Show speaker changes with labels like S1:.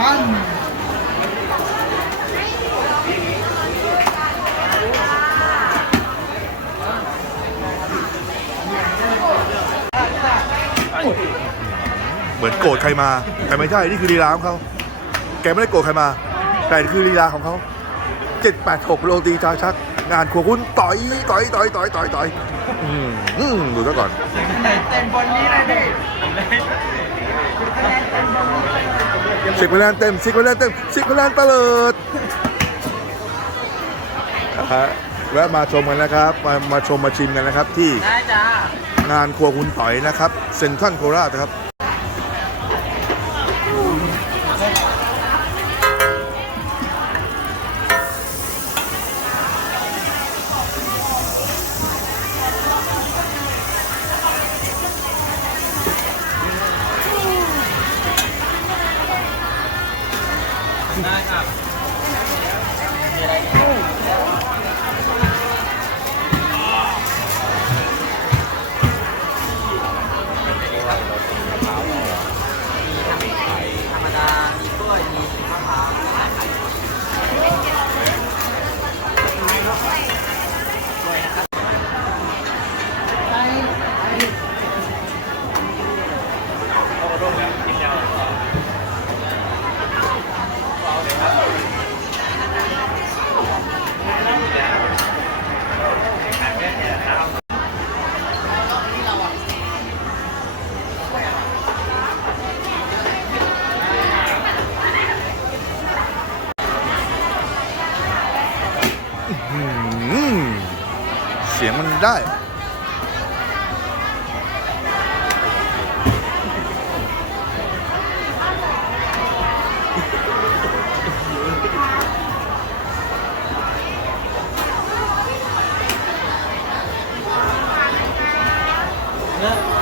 S1: ปังเหมือนโกรธใครมา แต่ไม่ใช่ นี่คือลีลาของเขา แกไม่ได้โกรธใครมา แต่คือลีลาของเขาเจ็ดแปดหกโลตีชาชัก งานครัวคุณต่อย ต่อย ต่อย ต่อย ต่อยต่อยอืมดูซะก่อน
S2: เต้นบนนี้เลยดิ
S1: สิบคะแนนเต็มสิบคะแนนเต็มสิบคะแนนเตลิดนะฮะแวะมาชมกันนะครับ มามาชมมาชิมกันนะครับที่
S2: ได้จ้างา
S1: นครัวคุณต่อยนะครับ เซ็นทรัลโคราชนะครับ
S2: รับธรรมดามีกล้ว
S1: เสียงมันได้ Yeah.